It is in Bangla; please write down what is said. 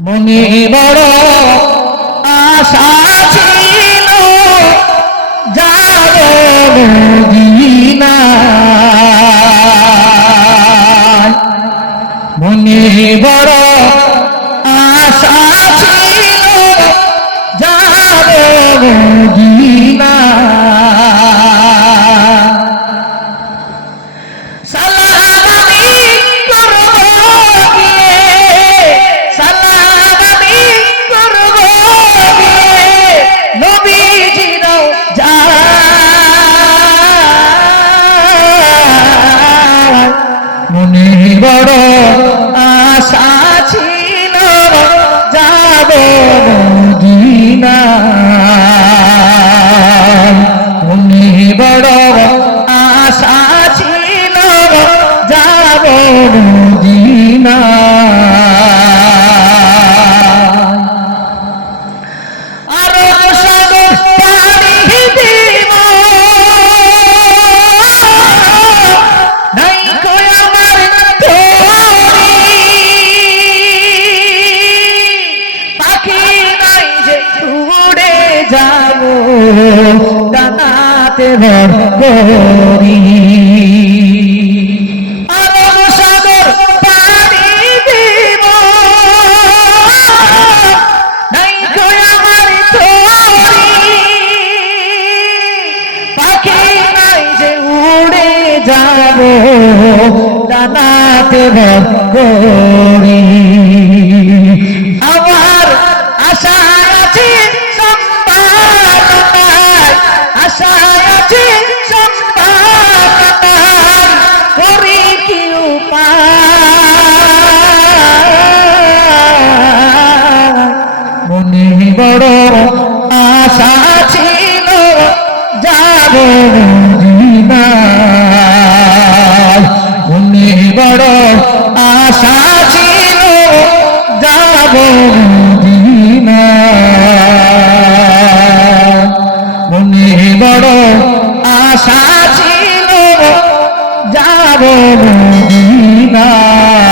মনে বড় আশা ছিল যাব মদিনায়, মনে বড় আশা ছিল যাব মদিনায়। সালাম আমি করব গিয়ে, সালাম আমি করব গিয়ে নবীজির যায়। মনে বড় আশা ছিল যাব মদিনায়, মনে বড় আশা ছিল যাব মদিনায়। আরো সাগর পাড়ি দিব, নাই কো আমার তরি, পাখি নাই যে উড়ে যাব ডানাতে ভর করি। আরব সাগর পাড়ি দিব, নাই কো আমার তরি, পাখি নাই যে উড়ে যাব ডানাতে ভর করি। আমার আশা আছে সম্পাদনায়, আশা আছে সম্পাদনায়, করি কি উপায়। মনে বড় আশা ছিল যাব মদিনায়, মনে বড় আশা ছিল যাব মদিনায়, মনে বড় আশা ছিল যাব মদিনায়।